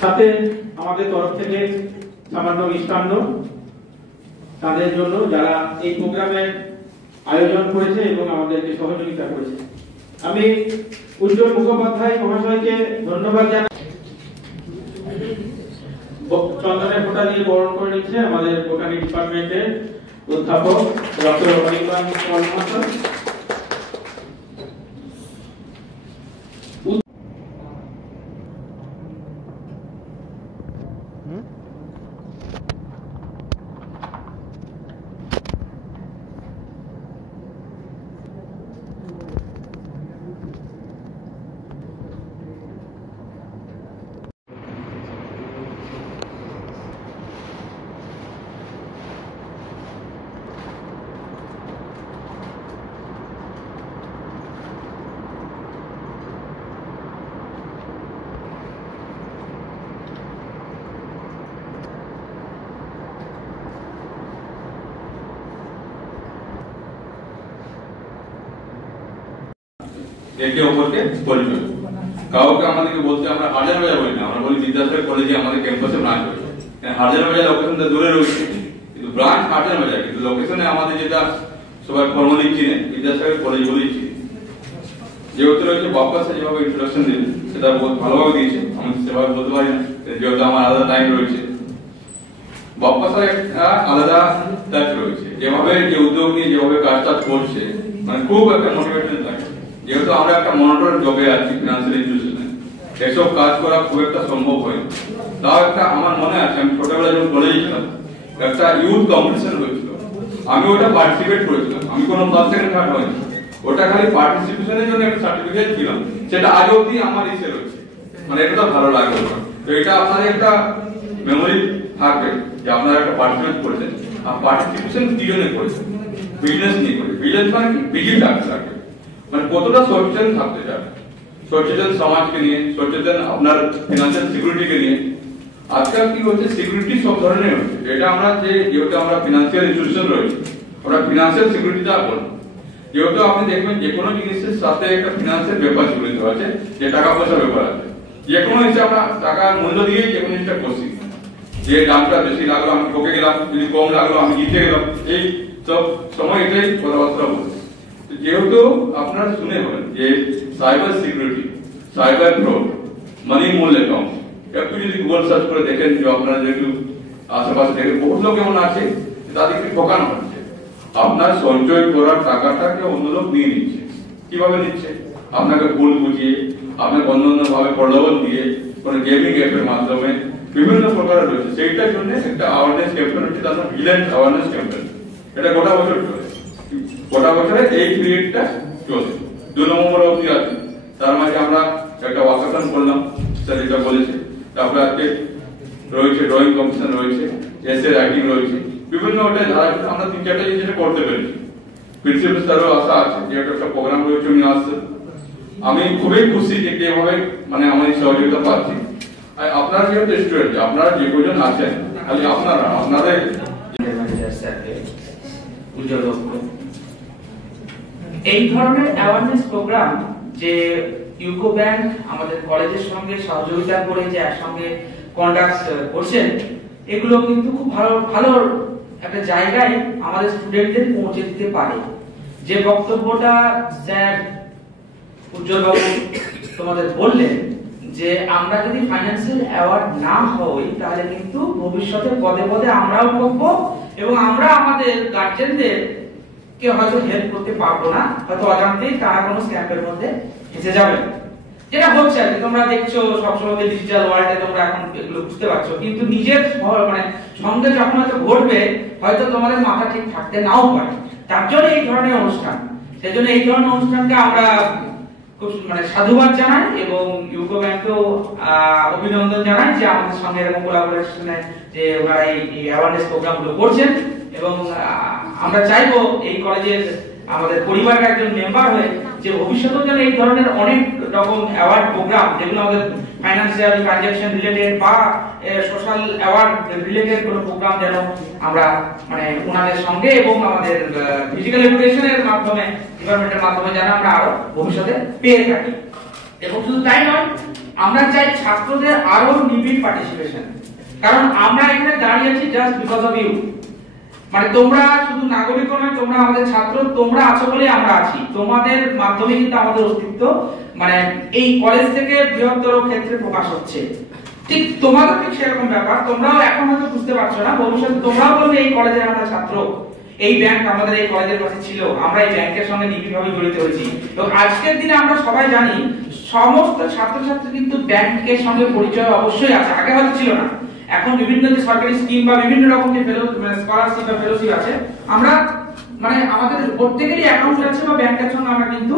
সাথে আমাদের তরফ থেকে সামান্য মিষ্টান্ন তাদের জন্য যারা এই প্রোগ্রামের আয়োজন করেছে এবং আমাদেরকে সহযোগিতা করেছে। আমি উজ্জ্বল মুখোপাধ্যায় মহাশয়কে ধন্যবাদ জানাই। চন্দনের ফোঁটা দিয়ে বরণ করে নিচ্ছে আমাদের বোটানি ডিপার্টমেন্টের অধ্যাপক ডক্টর অনির্বাণ মহাশয়। একে অপরকে পরিচয়। কাউকে আমাদেরকে বলতে আমরা হাজার বাজার বলি না, আমরা বলি বিদ্যাসাগর কলেজে আমাদের ক্যাম্পাসে ব্রাঞ্চ রয়েছে। হাজার বাজার লোকেশনটা দূরে রয়েছে কিন্তু ব্রাঞ্চ হাজার বাজার, কিন্তু লোকেশনে আমাদের যেটা সবাই ফর্মালি চিনে বিদ্যাসাগর কলেজ বলেই চিনি। যেহেতু রয়েছে বাপ্পা স্যার যেভাবে ইন্ট্রোডাকশন দিলেন সেটা বহুত ভালোভাবে দিয়েছে, আমি সেভাবে বলতে পারি না যেহেতু আমার আলাদা টাইম রয়েছে। বাপ্পা স্যার একটা আলাদা টাচ রয়েছে, যেভাবে যে উদ্যোগ নিয়ে যেভাবে কাজটা করছে মানে খুব একটা মোটিভেশন থাকে। যেহেতু আমরা একটা মনিটর জবে আছি ফিনান্সিয়াল ইনস্টিটিউশনে, এসব কাজ করা খুব একটা সম্ভব হয়। তাও একটা আমার মনে আছে আমি ছোটবেলায় যখন কলেজে ছিলাম একটা ইউথ কম্পিটিশন হয়েছিল, আমি ওটা পার্টিসিপেট করেছিলাম। আমি কোনো ফার্স্ট সেকেন্ড থার্ড হয়নি, ওটা খালি পার্টিসিপেশনের জন্য একটা সার্টিফিকেট ছিলাম, সেটা আজ অবধি আমার ইসে রয়েছে। মানে এটা তো ভালো লাগে। তো এটা আপনাদের একটা মেমোরি থাকবে যে আপনারা একটা পার্টিসিপেট করেছেন, আর পার্টিসিপেশন কি জন্য করেছেন, বিজনেস নিয়ে করে। বিজনেস মানে কি বিজি থাকবে, মানে কতটা সচেতন থাকতে চান, সচেতন সমাজকে নিয়ে, সচেতন আপনার ফিনান্সিয়াল সিকিউরিটিকে নিয়ে। আজকাল কি হচ্ছে সিকিউরিটি সব ধরনের হচ্ছে, এটা আমরা যেহেতু আমরা ফিনান্সিয়াল ইনস্টিটিউশন রয়েছে আমরা ফিনান্সিয়াল সিকিউরিটিটা বলবো। যেহেতু আপনি দেখবেন যে কোনো জিনিসের সাথে একটা ফিনান্সিয়াল ব্যাপার জড়িত আছে, যে টাকা পয়সার ব্যাপার আছে। যে কোনো জিনিসে আমরা টাকার মূল্য দিয়ে যে কোনো জিনিসটা করছি, যে দামটা বেশি লাগলো আমি ঠকে গেলাম, যদি কম লাগলো আমি জিতে গেলাম, এই সব সময় এটাই কথাবার্তা বলছে। যেহেতু আপনারা শুনে হবেন যে সাইবার সিকিউরিটি, সাইবার ফ্রড, মানি মূল অ্যাকাউন্ট, একটু যদি গুগল সার্চ করে দেখেন যে আপনারা যেহেতু আশেপাশে দেখেন বহু লোক এমন আছে তাদেরকে ঠকানো হচ্ছে। আপনার সঞ্চয় করার টাকাটা কেউ অন্য লোক নিয়ে নিচ্ছে। কিভাবে নিচ্ছে? আপনাকে ভুল বুঝিয়ে, আপনাকে অন্য ভাবে প্রলোভন দিয়ে, কোনো গেমিং অ্যাপের মাধ্যমে বিভিন্ন প্রকারের রয়েছে। সেইটার জন্য একটা অ্যাওয়ারনেস ক্যাম্পেইন হচ্ছে, তার নাম ভিজিল্যান্ট অ্যাওয়ারনেস ক্যাম্পেইন। এটা গোটা বছর চলে, গোটা বছরে এই পিরিয়ডটা চলে 2 নভেম্বর অবধি আছে। তার মাঝে আমরা একটা ওয়াকাথন করলাম, স্যার যেটা বলেছে। তারপরে আজকে রয়েছে ড্রয়িং কম্পিটিশন রয়েছে, এসে রাইটিং রয়েছে, বিভিন্ন ওটা ধারা আমরা 3-4টা জিনিস করতে পেরেছি। প্রিন্সিপাল স্যারও আশা আছে যে একটা প্রোগ্রাম রয়েছে উনি আসছেন। আমি খুবই খুশি যে কিভাবে মানে আমাদের সহযোগিতা পাচ্ছি। আর আপনারা যেহেতু স্টুডেন্ট, আপনারা যে কজন আছেন খালি আপনাদের এই ধরনের অ্যাওয়ারনেস প্রোগ্রাম যে ইউকো ব্যাংক আমাদের কলেজের সঙ্গে সহযোগিতা করে যে একসঙ্গে কন্ডাক্ট করছেন, এগুলো কিন্তু খুব ভালো ভালো একটা জায়গায় আমাদের স্টুডেন্টদের পৌঁছে দিতে পারে। যে বক্তব্যটা স্যার উজ্জ্বল বাবু তোমাদের বললেন যে আমরা যদি ফাইন্যান্সিয়াল অ্যাওয়ার্ড না হই তাহলে কিন্তু ভবিষ্যতে পদে পদে আমরাও ঠকবো এবং আমরা আমাদের গার্জেনদের কে হয়তো হেল্প করতে পারবো না, হয়তো অজান্তেই তারা কোনো স্ক্যামের মধ্যে ফেঁসে যাবে। যেটা হচ্ছে আর কি, তোমরা দেখছো সবসময় ডিজিটাল ওয়ার্ল্ডে তোমরা এখন এগুলো বুঝতে পারছো, কিন্তু নিজের মানে সঙ্গে যখন হয়তো ঘটবে হয়তো তোমাদের মাথা ঠিক থাকতে নাও পারে। তার জন্য এই ধরনের অনুষ্ঠান, সেজন্য এই ধরনের অনুষ্ঠানকে আমরা খুব মানে সাধুবাদ জানাই এবং ইউকো ব্যাংকেও অভিনন্দন জানাই যে আমাদের সঙ্গে এরকম কোলাবোরেশনে যে ওনারা এই অ্যাওয়ারনেস প্রোগ্রামগুলো করছেন। এবং আমরা চাইবো এই কলেজের আমাদের পরিবারের একজন মেম্বার হয়ে যে ভবিষ্যতেও যেন এই ধরনের অনেক রকম অ্যাওয়ার্ড প্রোগ্রাম যেগুলো আমাদের ফাইন্যান্সিয়াল ট্রানজাকশন রিলেটেড বা সোশ্যাল অ্যাওয়ার্ড রিলেটেড কোনো প্রোগ্রাম যেন আমরা মানে ওনাদের সঙ্গে এবং আমাদের ফিজিক্যাল এডুকেশনের মাধ্যমে ডিপার্টমেন্টের মাধ্যমে যেন আমরা আরো ভবিষ্যতে পেয়ে থাকি। এবং শুধু তাই নয়, আমরা চাই ছাত্রদের আরো নিবিড় পার্টিসিপেশন, কারণ আমরা এখানে দাঁড়িয়ে আছি জাস্ট বিকজ অফ ইউ। মানে তোমরা শুধু নাগরিক নয়, তোমরা আমাদের ছাত্র, তোমরা আছো বলেই আমরা আছি। তোমাদের মাধ্যমে কিন্তু আমাদের অস্তিত্ব মানে এই কলেজ থেকে বৃহত্তর ক্ষেত্রে প্রকাশ হচ্ছে। ঠিক তোমাদের ঠিক সেরকম ব্যাপার, তোমরাও এখন হয়তো বুঝতে পারছো না, ভবিষ্যতে তোমরাও বলবে এই কলেজের আমরা ছাত্র, এই ব্যাংক আমাদের এই কলেজের কাছে ছিল, আমরা এই ব্যাংকের সঙ্গে নিবিড়ভাবে জড়িত হয়েছি। এবং আজকের দিনে আমরা সবাই জানি সমস্ত ছাত্রছাত্রী কিন্তু ব্যাংকের সঙ্গে পরিচয় অবশ্যই আছে, আগে হয়তো ছিল না। এখন বিভিন্ন যে সরকারি স্কিম বা বিভিন্ন রকম যে স্কলারশিপ বা ফেলোশিপ আছে, আমরা মানে আমাদের প্রত্যেকেরই অ্যাকাউন্ট আছে বা ব্যাংকের সঙ্গে আমরা কিন্তু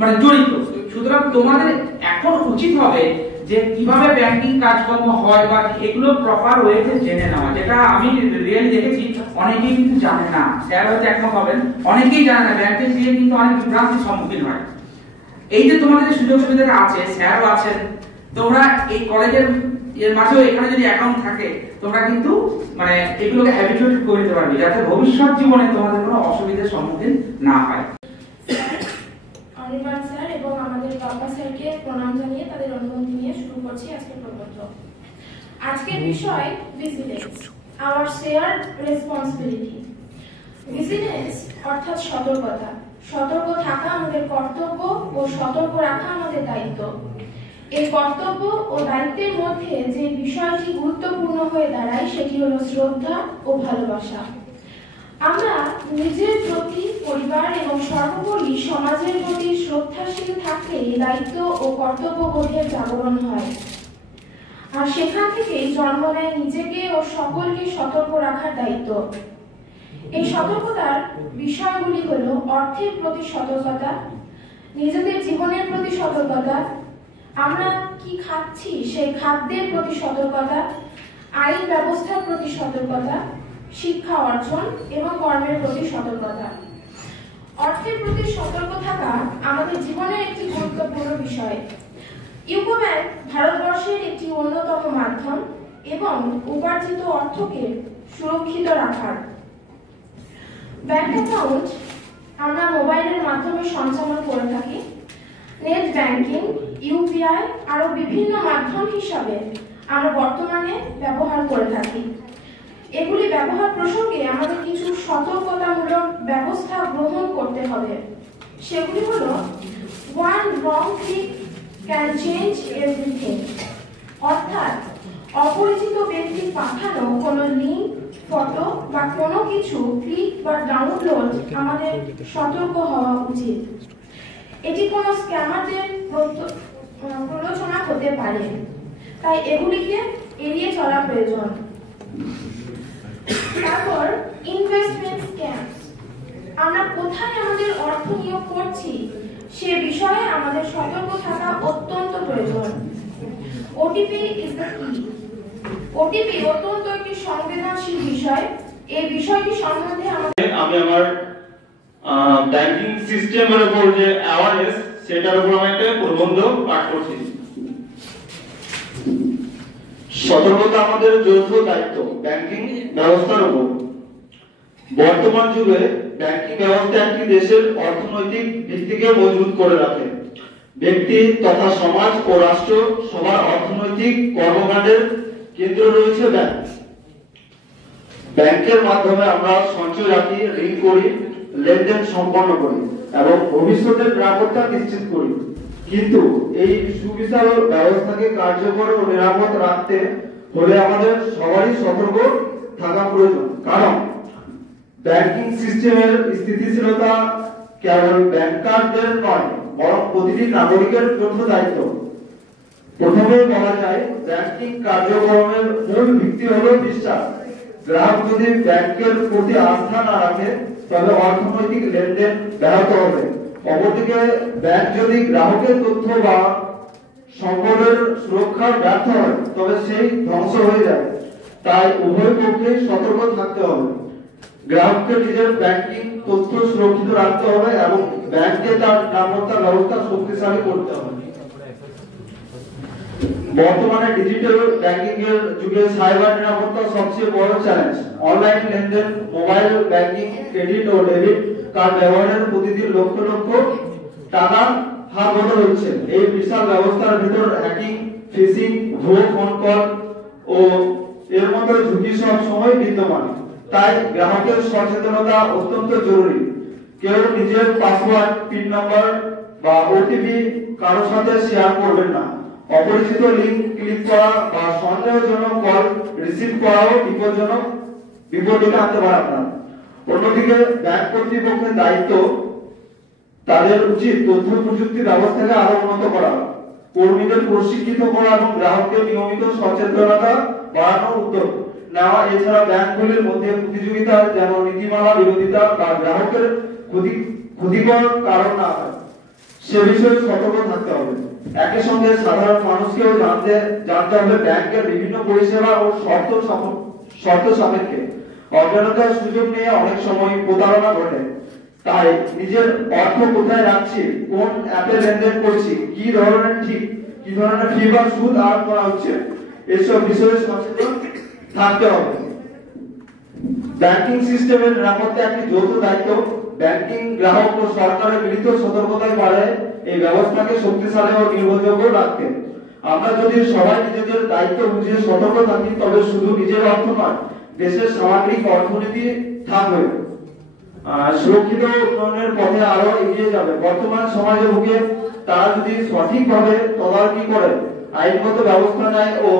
মানে জড়িত। সুতরাং তোমাদের এখন উচিত হবে যে কিভাবে ব্যাংকিং কাজকর্ম হয় বা এগুলো প্রপার ওয়েতে জেনে নেওয়া, যেটা আমি রিয়েলি দেখেছি অনেকেই কিন্তু জানে না। স্যার হয়তো একমত হবেন, অনেকেই জানে না, ব্যাংকে গিয়ে কিন্তু অনেক বিভ্রান্তির সম্মুখীন হয়। এই যে তোমাদের সুযোগ সুবিধাটা আছে, স্যারও আছেন, তোমরা এই কলেজের এর মাঝেও এখানে যদি অ্যাকাউন্ট থাকে তোমরা কিন্তু মানে এগুলোকে হ্যাবিচুয়েট করে দিতে পারবে, যাতে ভবিষ্যৎ জীবনে তোমাদের কোনো অসুবিধার সম্মুখীন না হয়। অনির্বাণ স্যার এবং আমাদের বাবা স্যারকে প্রণাম জানিয়ে তাদের অনুমতি নিয়ে শুরু করছি আজকের প্রবন্ধ। আজকের বিষয় vigilance, our shared responsibility. Vigilance অর্থাৎ সতর্কতা। সতর্ক থাকা আমাদের কর্তব্য ও সতর্ক রাখা আমাদের দায়িত্ব। এই কর্তব্য ও দায়িত্বের মধ্যে যে বিষয়টি গুরুত্বপূর্ণ হয়ে দাঁড়ায় সেটি হলো শ্রদ্ধা ও ভালোবাসা। আমরা নিজের প্রতি, পরিবার এবং সর্বোপরি সমাজের প্রতি শ্রদ্ধাশীল থাকলে দায়িত্ব ও কর্তব্যবোধের জাগরণ হয়, আর সেখান থেকেই জন্ম নেয় নিজেকে ও সকলকে সতর্ক রাখার দায়িত্ব। এই সতর্কতার বিষয়গুলি হলো অর্থের প্রতি সতর্কতা, নিজেদের জীবনের প্রতি সতর্কতা, আমরা কি খাচ্ছি সেই খাদ্যের প্রতি সতর্কতা, আইন ব্যবস্থার প্রতি সতর্কতা, শিক্ষা অর্জন এবং কর্মের প্রতি সতর্কতা। অর্থের প্রতি সতর্ক থাকা আমাদের জীবনের একটি গুরুত্বপূর্ণ বিষয়। ইউকো ব্যাংক ভারতবর্ষের একটি অন্যতম মাধ্যম এবং উপার্জিত অর্থকে সুরক্ষিত রাখার। ব্যাংক অ্যাকাউন্ট আমরা মোবাইলের মাধ্যমে সঞ্চালন করে থাকি। নেট ব্যাংকিং, ইউপিআই আরো বিভিন্ন মাধ্যম হিসাবে আমরা বর্তমানে ব্যবহার করে থাকি। এগুলি ব্যবহার প্রসঙ্গে আমাদের কিছু সতর্কতামূলক ব্যবস্থা গ্রহণ করতে হবে। সেগুলি হলো, one wrong click can change everything, অর্থাৎ অপরিচিত ব্যক্তির পাঠানো কোনো লিঙ্ক, ফটো বা কোনো কিছু ক্লিক বা ডাউনলোড আমাদের সতর্ক হওয়া উচিত। এটি কোনো স্ক্যামারদের প্ররোচনা হতে পারে, তাই এগুলিকে এড়িয়ে চলা প্রয়োজন। তারপর ইনভেস্টমেন্ট স্ক্যামস, আমরা কোথায় আমাদের অর্থ নিয়োগ করছি সে বিষয়ে আমাদের সতর্ক থাকা অত্যন্ত প্রয়োজন। ওটিপি ইজ দ্য কি। ওটিপি অত্যন্ত একটি সংবেদনশীল বিষয়। এই বিষয়টি সম্বন্ধে আমি আমার ব্যাংকিং সিস্টেমের উপর যে অ্যাওয়ারনেস সেটার উপর আমি একটা প্রবন্ধ পাঠ করছি। সতর্কতা আমাদের যৌথ দায়িত্ব ব্যাংকিং ব্যবস্থার উপর। বর্তমান যুগে ব্যাংকিং ব্যবস্থা একটি দেশের অর্থনৈতিক ভিত্তিকে মজবুত করে রাখে। ব্যক্তি তথা সমাজ ও রাষ্ট্র সবার অর্থনৈতিক কর্মকাণ্ডের কেন্দ্র রয়েছে ব্যাংক। ব্যাংকের মাধ্যমে আমরা সঞ্চয় রাখি, ঋণ করি, লেনদেন সম্পন্ন করি এবং ভবিষ্যতের নিরাপত্তা নিশ্চিত করি। কিন্তু এই সুবিশাল ব্যবস্থাকে কার্যকর ও নিরাপদ রাখতে হলে আমাদের সবারই সতর্ক থাকা প্রয়োজন। কারণ ব্যাংকিং সিস্টেমের স্থিতিশীলতা কেবল ব্যাংকারদের নয়, বরং প্রতিটি নাগরিকের জন্য দায়িত্ব। প্রথমে বলা যায়, ব্যাংকিং কার্যক্রমের মূল ভিত্তি হলো বিশ্বাস। গ্রাহক যদি ব্যাংকের প্রতি আস্থা না রাখে তবে অর্থনৈতিক লেনদেন ব্যাহত হবে। অপরদিকে ব্যাংক যদি গ্রাহকের তথ্য বা সম্পদের সুরক্ষা ব্যর্থ হয় তবে সেই ধ্বংস হয়ে যায়। তাই উভয় পক্ষেই সতর্ক থাকতে হবে। গ্রাহককে নিজের ব্যাংকিং তথ্য সুরক্ষিত রাখতে হবে এবং ব্যাংকে তার নিরাপত্তা ব্যবস্থা শক্তিশালী করতে হবে। বর্তমানে ডিজিটাল ব্যাংকিং এর যুগে সাইবার নিরাপত্তা সবচেয়ে বড় চ্যালেঞ্জ। অনলাইন লেনদেন, মোবাইল ব্যাংকিং, ক্রেডিট ও ডেবিট কার্ড ব্যবহারের প্রতিদিন লক্ষ লক্ষ টাকা হাত বদল হচ্ছে। এই বিশাল ব্যবস্থার ভিতর হ্যাকিং, ফিশিং, ভুয়ো ফোন কল ও এর মতো ঝুঁকি সব সময় বিদ্যমান। তাই গ্রাহকের সচেতনতা অত্যন্ত জরুরি। কেউ নিজের পাসওয়ার্ড, পিন নাম্বার বা ওটিপি কারোর সাথে শেয়ার করবেন না। অপরিচিত লিংক ক্লিক করা বা সন্দেহজনক কল রিসিভ করাও বিপদ ডেকে আনতে পারে আপনার। অন্যদিকে ব্যাংক কর্তৃপক্ষের দায়িত্ব, তাদের উচিত তথ্য প্রযুক্তি ব্যবস্থাকে আরো উন্নত করা, কর্মীদের প্রশিক্ষিত করা এবং গ্রাহকদের নিয়মিত সচেতনতা বাড়ানোর উদ্যোগ নেওয়া। এছাড়া ব্যাংকগুলির মধ্যে প্রতিযোগিতা যেন নীতিমালা বিরোধিতা বা গ্রাহকের ক্ষতিকর কারণ না হয় সে বিষয়ে সতর্ক থাকতে হবে। একই সঙ্গে সাধারণ মানুষকেও জানতে হবে ব্যাংকের বিভিন্ন পরিষেবা ও শর্ত সাপেক্ষে। অজ্ঞানতার সুযোগ নিয়ে অনেক সময় প্রতারণা ঘটে। তাই নিজের অর্থ কোথায় রাখছি, কোন অ্যাপে লেনদেন করছি, কি ধরনের ফি বা সুদ আর্ন করা হচ্ছে, এসব বিষয়ে সচেতন থাকতে হবে। ব্যাংকিং সিস্টেমের নিরাপত্তা একটি যৌথ দায়িত্ব। ব্যাংকিং গ্রাহক ও সরকারের মিলিত সতর্কতায় পারে এই ব্যবস্থাকে শক্তিশালী ও নির্ভরযোগ্য রাখতে। আমরা যদি সবাই নিজেদের দায়িত্ব বুঝে সতর্ক থাকি, তবে শুধু নিজের অর্থ নয়, দেশের সামগ্রিক অর্থনীতি থাকবে সুরক্ষিত উন্নয়নের পথে আরো এগিয়ে যাবে। বর্তমান সমাজে বুকে তারা যদি সঠিকভাবে তদারকি করে, আইনগত ব্যবস্থা নেয় ও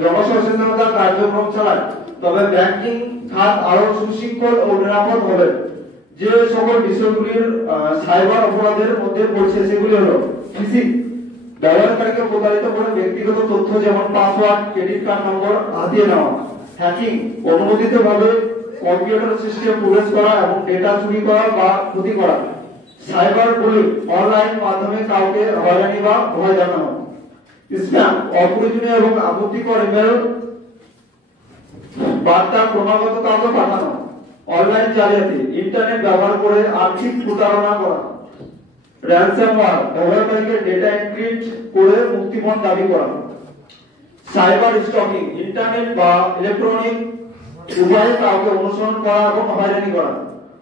জনসচেতনতার কার্যক্রম চালায়, তবে ব্যাংকিং খাত আরো সুশৃঙ্খল ও নিরাপদ হবে। যে সকল বিষয়গুলির সাইবার অপরাধের মধ্যে পড়ছে সেগুলি হলো ফিশিং, ব্যবহারকারীকে প্রতারিত করে ব্যক্তিগত তথ্য যেমন পাসওয়ার্ড, ক্রেডিট কার্ড নম্বর হাতিয়ে নেওয়া; হ্যাকিং, অনুমোদিতভাবে কম্পিউটার সিস্টেম প্রবেশ করা এবং ডেটা চুরি করা বা ক্ষতি করা; সাইবার বুলিং, অনলাইন মাধ্যমে কাউকে হয়রানি বা ভয় দেখানো; স্প্যাম, অপ্রয়োজনীয় এবং আপত্তিকর ইমেল বার্তা ক্রমাগত কাউকে পাঠানো; অনলাইন জালিয়াতি, ইন্টারনেট ব্যবহার করে আর্থিক প্রতারণা করা; র্যানসামওয়্যার, ব্যবহারকারীকে ডেটা এনক্রিপ্ট করে মুক্তিপণ দাবি করা; সাইবার স্টকিং, ইন্টারনেট বা ইলেকট্রনিক উপায়ে কাউকে অনুসরণ করা এবং হয়রানি করা;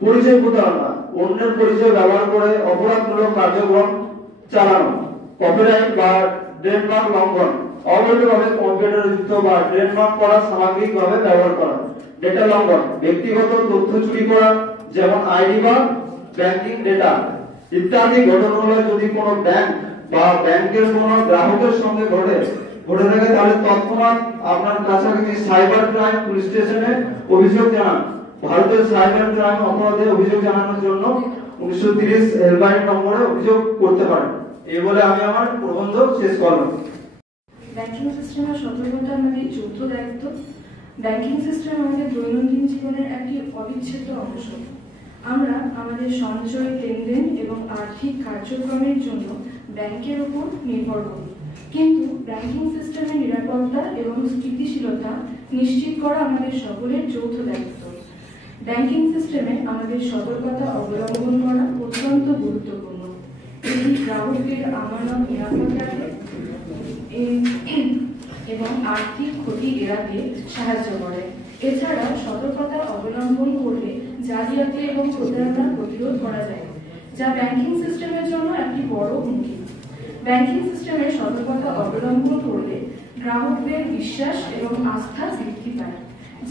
পরিচয় প্রতারণা, অন্যের পরিচয় ব্যবহার করে অপরাধমূলক কার্যক্রম চালানো; কপিরাইট বা ট্রেডমার্ক লঙ্ঘন, অবৈধভাবে কম্পিউটারে যুক্ত বা ট্রেডমার্ক করা সামগ্রিকভাবে ব্যবহার করা; ডেটা লঙ্ঘন, ব্যক্তিগত তথ্য চুরি করা যেমন আইডি বা ব্যাংকিং ডেটা ইত্যাদি ঘটনাগুলো যদি কোনো ব্যাংক বা ব্যাংকের কোনো গ্রাহকের সঙ্গে ঘটে থাকে, তাহলে তৎক্ষণাৎ আপনার কাছাকাছি সাইবার ক্রাইম পুলিশ স্টেশনে অভিযোগ জানান। ভারতের সাইবার ক্রাইম অপরাধে অভিযোগ জানানোর জন্য 1930 হেল্পলাইন নম্বরে অভিযোগ করতে পারেন। এই বলে আমি আমার প্রবন্ধ শেষ করলাম। ব্যাংকিং সিস্টেমের সতর্কতা আমাদের যৌথ দায়িত্ব। ব্যাংকিং সিস্টেম আমাদের দৈনন্দিন জীবনের একটি অবিচ্ছেদ্য অংশ। আমরা আমাদের সঞ্চয়, লেনদেন এবং আর্থিক কার্যক্রমের জন্য ব্যাংকের উপর নির্ভর করি, কিন্তু ব্যাংকিং সিস্টেমের নিরাপত্তা এবং স্থিতিশীলতা নিশ্চিত করা আমাদের সকলের যৌথ দায়িত্ব। ব্যাংকিং সিস্টেমে আমাদের সতর্কতা অবলম্বন করা অত্যন্ত গুরুত্বপূর্ণ। এটি গ্রাহকের আমানত নিরাপদ রাখে এবং আর্থিক ক্ষতি এড়াতে সাহায্য করে। এছাড়া সতর্কতা অবলম্বন করলে জালিয়াতি এবং প্রতারণা প্রতিরোধ করা যায়, যা ব্যাংকিং সিস্টেমের জন্য একটি বড় হুমকি। ব্যাংকিং সিস্টেমের সতর্কতা অবলম্বন করলে গ্রাহকদের বিশ্বাস এবং আস্থা বৃদ্ধি পায়,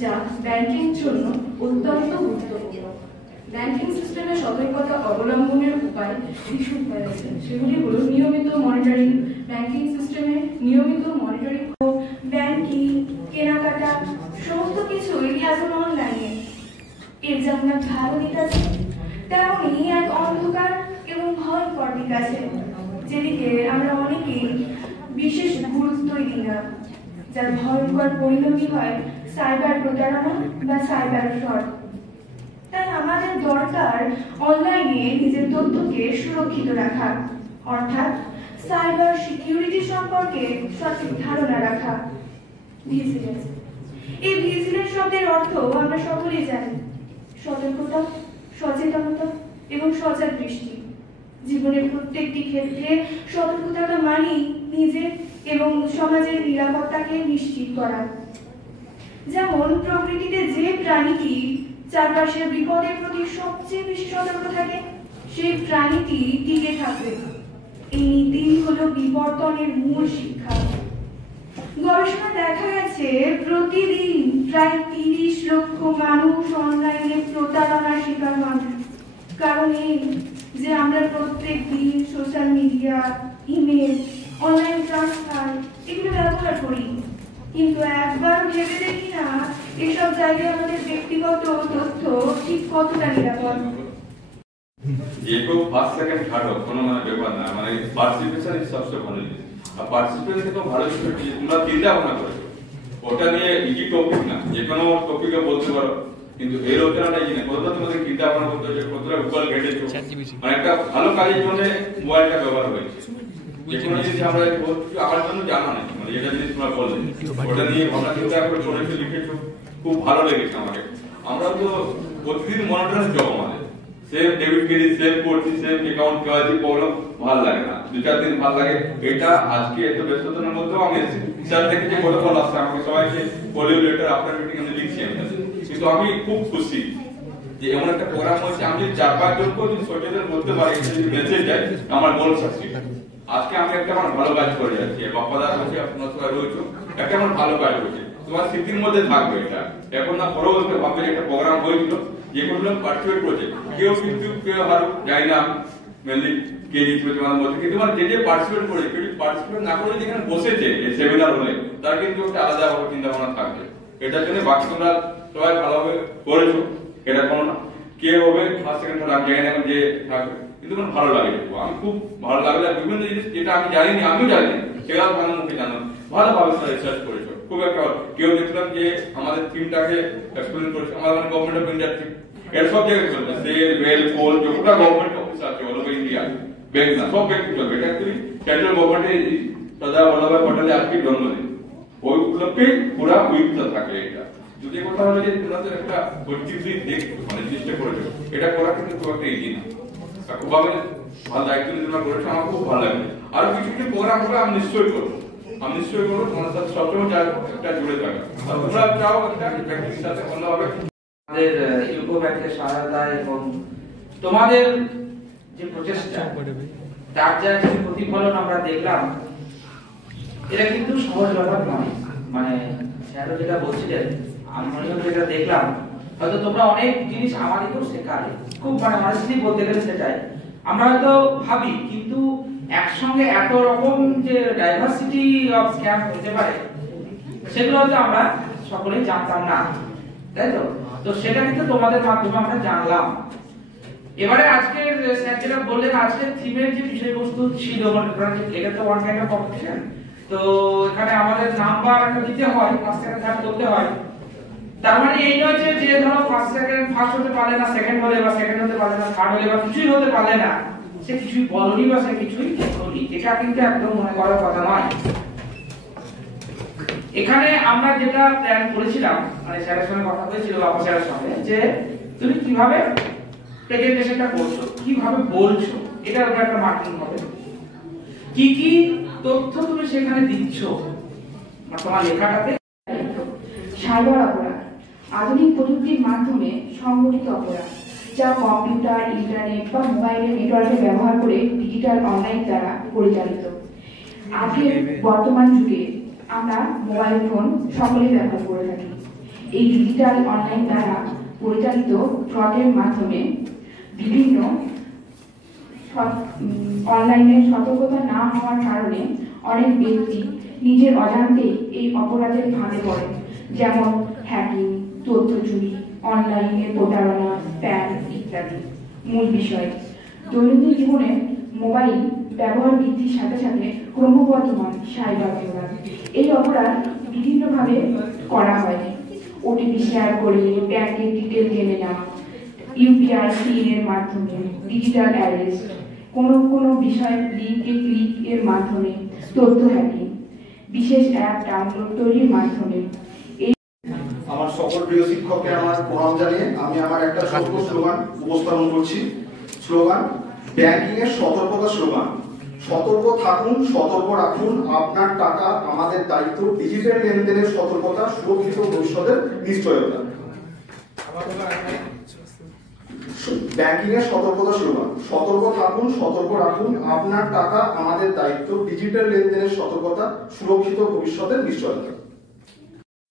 যা ব্যাংকিং জন্য অত্যন্ত গুরুত্বপূর্ণ। ব্যাংকিং সিস্টেমের সতর্কতা অবলম্বনের উপায় কিছু উপায় আছে, সেগুলি হলো নিয়মিত মনিটরিং। ব্যাংকিং সিস্টেমে নিয়মিত মনিটরিং, ব্যাংকিং, কেনাকাটা সমস্ত কিছুই এখন অনলাইনে। এর যেমন এক ভালো দিক আছে, তেমনই এক অন্ধকার এবং ভয়ঙ্কর দিক আছে, যেদিকে আমরা অনেকেই বিশেষ গুরুত্বই দিই না, যার ভয়ঙ্কর পরিণতি হয় সাইবার প্রতারণা বা সাইবার ফ্রড। তাই আমাদের দরকার অনলাইনে নিজের তথ্যকে সুরক্ষিত রাখা, অর্থাৎ সাইবার সিকিউরিটি সম্পর্কে সঠিক ধারণা রাখা। ভিজিলেন্স, এই ভিজিলেন্স শব্দের অর্থ আমরা সকলেই জানি, সতর্কতা, সচেতনতা এবং সজাগ দৃষ্টি। জীবনের প্রত্যেকটি ক্ষেত্রে সতর্কতা মানেই নিজের এবং সমাজের নিরাপত্তাকে নিশ্চিত করা। যেমন প্রকৃতিতে যে প্রাণীটি চারপাশের বিপদের প্রতি সবচেয়ে বেশি সতর্ক থাকে, সেই প্রাণীটি টিকে থাকবে। এই নীতি হলো বিবর্তনের মূল শিক্ষা। গবেষণা দেখা গেছে প্রতিদিন প্রায় 30 লক্ষ মানুষ অনলাইনে প্রতারণার শিকার হন। কারণ এই যে আমরা প্রত্যেক দিন social media, email, online transfer এগুলো ব্যবহার করি, কিন্তু একবার ভেবে দেখি না এসব জায়গায় আমাদের ব্যক্তিগত তথ্য ঠিক কতটা নিরাপদ। ये को फर्स्ट सेकंड थर्ड हो কোনো মানে ব্যাপার না, মানে পার্টিসিপেশন ইজ সবচেয়ে ভালো জিনিস। আর পার্টিসিপেশন তো ভালো জিনিস, তোমরা চিন্তা ভাবনা করেছো ওটা নিয়ে ইজি টপিক না, যে কোনো টপিকে বলতে পারো, কিন্তু এর ওটা না জিনিস কতটা তোমাদের চিন্তা ভাবনা করতে হচ্ছে, কতটা গুগল ঘেটেছো, মানে একটা ভালো কাজের জন্য মোবাইলটা ব্যবহার হয়েছে। যে কোনো জিনিস আমরা কিছু আমার জন্য জানা নেই, মানে যেটা জিনিস তোমরা বললে ওটা নিয়ে ভাবনা চিন্তা করে করেছো, লিখেছো, খুব ভালো লেগেছে আমাকে। আমরা তো প্রতিদিন মনিটরিং জব আমাদের সেম ডেবিট ক্রেডিট সেম করছি, সেম অ্যাকাউন্ট কেওয়াইসি প্রবলেম ভালো লাগে না, 2-4 দিন ভালো লাগে। এটা আজকে এত ব্যস্ততার মধ্যেও আমি স্যার থেকে যে প্রোটোকল আসছে আমাকে সবাইকে পলিও লেটার আফটার মিটিং আমি লিখছি আমি, কিন্তু আমি খুব খুশি যে এমন একটা প্রোগ্রাম হচ্ছে আমি 4-5 জনকে যদি সচেতন করতে পারি, যদি মেসেজ যায় আমার গোল সাকসেস। আজকে আমি একটা আমার ভালো কাজ করে যাচ্ছি, বাপ্পাদার কাছে আপনারা সবাই রয়েছে, একটা আমার ভালো কাজ হচ্ছে, তোমার স্মৃতির মধ্যে থাকবে এটা। এখন না পরবর্তী ভাববে একটা প্রোগ্রাম হয়েছিল যে কোনো পার্টিসিপেট করেছে, কেউ কিন্তু কেউ আরো যাই না মেনলি কে জিতবে তোমাদের মধ্যে, কিন্তু মানে যে পার্টিসিপেট করেছে, কেউ পার্টিসিপেট না করে যেখানে বসেছে এই সেমিনার হলে তার কিন্তু একটা আলাদা চিন্তা ভাবনা থাকবে। এটার জন্য বাকি তোমরা সবাই ভালোভাবে করেছো, এটা কোনো না কে হবে ফার্স্ট সেকেন্ড থার্ড আমি জানি না যে থাকবে, কিন্তু আমার ভালো লাগে, আমি খুব ভালো লাগলো। বিভিন্ন জিনিস যেটা আমি জানিনি, আমিও জানি সেগুলো তোমার মুখে জানো, ভালোভাবে রিসার্চ করেছো। খুব একটা কেউ দেখলাম যে আমাদের টিমটাকে এক্সপ্লেন করেছে, আমাদের মানে গভর্নমেন্ট অফ ইন্ডিয়া টিম এর সব জায়গায় চলবে, সেল বেল কোল যতটা গভর্নমেন্ট অফিস আছে অল ওভার ইন্ডিয়া, ব্যাংক না সব ব্যাংক চলবে। এটা অ্যাকচুয়ালি সেন্ট্রাল গভর্নমেন্টের সর্দার বল্লভভাই পটেলের আজকে জন্মদিন, ওই উপলক্ষে পুরা উইকটা থাকে। এটা যদি কথা হলো যে তোমাদের একটা পজিটিভলি দেখো, মানে চেষ্টা করেছো, এটা করা কিন্তু খুব একটা ইজি না, খুব ভালো দায়িত্ব নিয়ে তোমরা করেছো, আমার খুব ভালো লাগে। আরো কিছু কিছু প্রোগ্রাম হবে আমি নিশ্চয়ই করবো, তোমার সাথে সবসময় একটা জুড়ে থাকা, আর তোমরা চাও একটা ব্যক্তির সাথে ভালোভাবে আমাদের ইউকো ব্যাংকের সহায়তা এবং তোমাদের যে প্রচেষ্টা তার যা কিছু প্রতিফলন আমরা দেখলাম, এটা কিন্তু সহজ ব্যাপার নয়। মানে স্যারও যেটা বলছিলেন, আমিও যেটা দেখলাম, হয়তো তোমরা অনেক জিনিস আমাদেরকেও শেখালে, খুব মানে অনেস্টলি বলতে গেলে সেটাই আমরা হয়তো ভাবি, কিন্তু একসঙ্গে এত রকম যে ডাইভার্সিটি অফ স্ক্যাম হতে পারে সেগুলো হয়তো আমরা সকলেই জানতাম না, তাই তো? তো সেটা কিন্তু তোমাদের মাধ্যমে আমরা জানলাম। এবারে আজকের স্যার যেটা বললেন, আজকের থিমের যে বিষয়বস্তু ছিল, মানে এটা তো ওয়ান কাইন্ড অফ কম্পিটিশন, তো এখানে আমাদের নাম্বার একটা দিতে হয়, ফার্স্ট সেকেন্ড থার্ড করতে হয়। তার মানে এই নয় যে ধরো ফার্স্ট হতে পারলে না, সেকেন্ড হলে বা সেকেন্ড হতে পারলে না, থার্ড হলে বা কিছুই হতে পারলে না, সে কিছুই বলনি বা সে কিছুই লেখনি, এটা কিন্তু একদম মনে করার কথা নয়। এখানে আমরা যেটা প্ল্যান করেছিলাম, মানে স্যারের সঙ্গে কথা হয়েছিল, বাবা স্যারের সঙ্গে, যে তুমি কিভাবে প্রেজেন্টেশনটা করছো, কিভাবে বলছো, এটার উপর একটা মার্কিং হবে, কি কি তথ্য তুমি সেখানে দিচ্ছ তোমার লেখাটাতে। সাইবার অপরাধ আধুনিক প্রযুক্তির মাধ্যমে সংগঠিত অপরাধ, যা কম্পিউটার, ইন্টারনেট বা মোবাইলের নেটওয়ার্কে ব্যবহার করে ডিজিটাল অনলাইন দ্বারা পরিচালিত। আজকের বর্তমান যুগে আমরা মোবাইল ফোন সকলেই ব্যবহার করে থাকি। এই ডিজিটাল অনলাইন দ্বারা পরিচালিত ফ্রডের মাধ্যমে বিভিন্ন অনলাইনে সতর্কতা না হওয়ার কারণে অনেক ব্যক্তি নিজের অজান্তেই এই অপরাধের ফাঁদে পড়ে, যেমন হ্যাকিং, তথ্য চুরি, অনলাইনে প্রতারণা, স্প্যাম ইত্যাদি। মূল বিষয়, দৈনন্দিন জীবনে মোবাইল ব্যবহার বৃদ্ধির সাথে সাথে ক্রমবর্ধমান সাইবার অপরাধ। এই অপরাধ বিভিন্নভাবে করা হয়। ওটিপি শেয়ার করে ব্যাংকের ডিটেল জেনে নেওয়া, ইউপিআই পিনের মাধ্যমে ডিজিটাল অ্যারেস্ট, কোনো বিষয় ক্লিক এর মাধ্যমে তথ্য হ্যাকিং, বিশেষ অ্যাপ ডাউনলোড তৈরির মাধ্যমে। আমার সকল প্রিয় শিক্ষককে আমার প্রণাম জানিয়ে আমি আমার একটা ছোট্ট স্লোগান উপস্থাপন করছি। স্লোগান, ব্যাংকিং এর সতর্কতা স্লোগান। সতর্ক থাকুন, সতর্ক রাখুন, আপনার টাকা আমাদের দায়িত্ব, ডিজিটাল লেনদেনের সতর্কতা, সুরক্ষিত ভবিষ্যতের নিশ্চয়তা। ব্যাংকিং এর সতর্কতা স্লোগান, সতর্ক থাকুন, সতর্ক রাখুন, আপনার টাকা আমাদের দায়িত্ব, ডিজিটাল লেনদেনের সতর্কতা, সুরক্ষিত ভবিষ্যতের নিশ্চয়তা।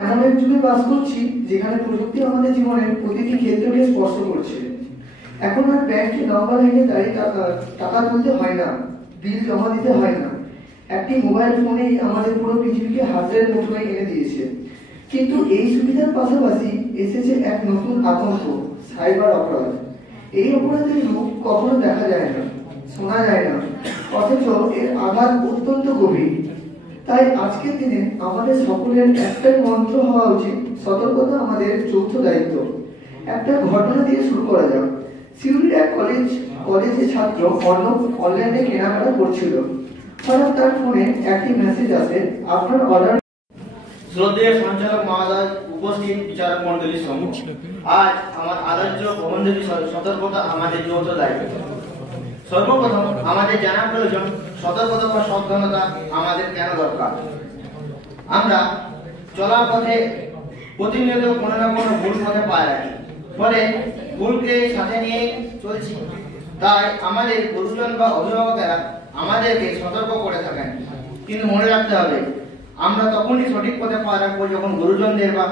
এমন এক যুগে বাস করছি যেখানে প্রযুক্তি আমাদের জীবনের প্রতিটি ক্ষেত্রকে স্পর্শ করছে। এখন আর ব্যাংকে লম্বা লাইনে দাঁড়িয়ে টাকা তুলতে হয় না, বিল জমা দিতে হয় না। একটি মোবাইল ফোনেই আমাদের পুরো পৃথিবীকে হাতের মুঠোয় এনে দিয়েছে। কিন্তু এই সুবিধার পাশাপাশি এসেছে এক নতুন আতঙ্ক, সাইবার অপরাধ। এই অপরাধের রূপ কখনো দেখা যায় না, শোনা যায় না, অথচ এর আঘাত অত্যন্ত গভীর। তাই আজকের দিনে আমাদের সকলের একটাই মন্ত্র হওয়া উচিত, সতর্কতা আমাদের যৌথ দায়িত্ব। একটা ঘটনা দিয়ে শুরু করা যাক। সিউড়ির এক কলেজে ছাত্র অর্ণব অনলাইনে কেনাকাটা করছিল। হঠাৎ তার ফোনে একটি মেসেজ আসে, আপনার অর্ডার। শ্রদ্ধেয় সঞ্চালক মহোদয়, উপস্থিত বিচারক মণ্ডলী সমূহ, আজ আমার আলোচ্য প্রবন্ধ বিষয় সতর্কতা আমাদের যৌথ দায়িত্ব। সর্বপ্রথম আমাদের জানা প্রয়োজন সতর্কতা বা সাবধানতা আমাদের কেন দরকার। আমরা চলার পথে প্রতিনিয়ত কোনো না কোনো ভুল পথে পা রাখি, ফলে ভুলকে সাথে নিয়ে চলছি। তাই আমাদের গুরুজন বা অভিভাবকেরা আমাদেরকে সতর্ক করে থাকেন, কিন্তু মনে রাখতে হবে আমরা তখনই সঠিক পথে পা রাখবো যখন গুরুজনদের বা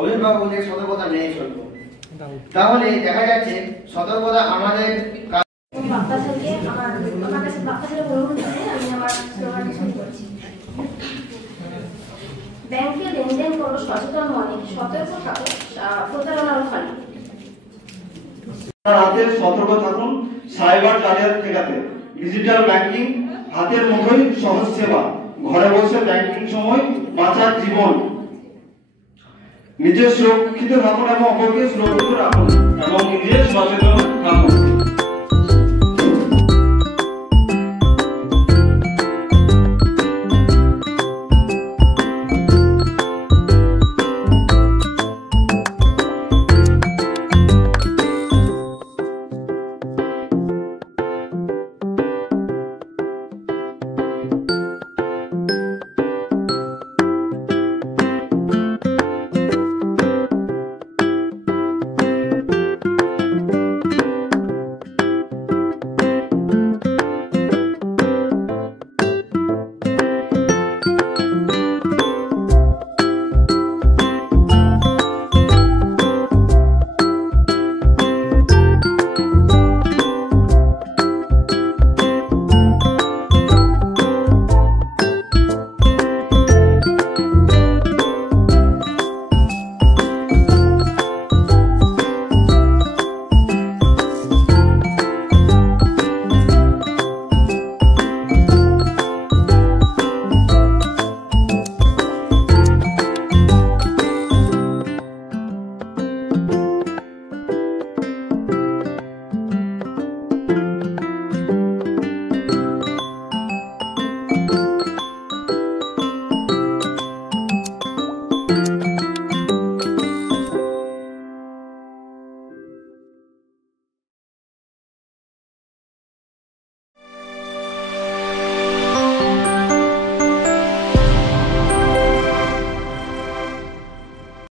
অভিভাবকদের সতর্কতা মেনে চলবো। তাহলে দেখা যাচ্ছে সতর্কতা আমাদের ব্যাংকে লেনদেন করো সচেতন মনে, সতর্ক থাকো প্রতারণার ফলে। হাতের সতর্ক থাকুন সাইবার জালিয়াতি ঠেকাতে। ডিজিটাল ব্যাংকিং হাতের মুঠোয়, সহজ সেবা, ঘরে বসে ব্যাংকিং সময় বাঁচার জীবন। নিজে সুরক্ষিত থাকুন এবং অপরকে সুরক্ষিত রাখুন এবং নিজে সচেতন থাকুন।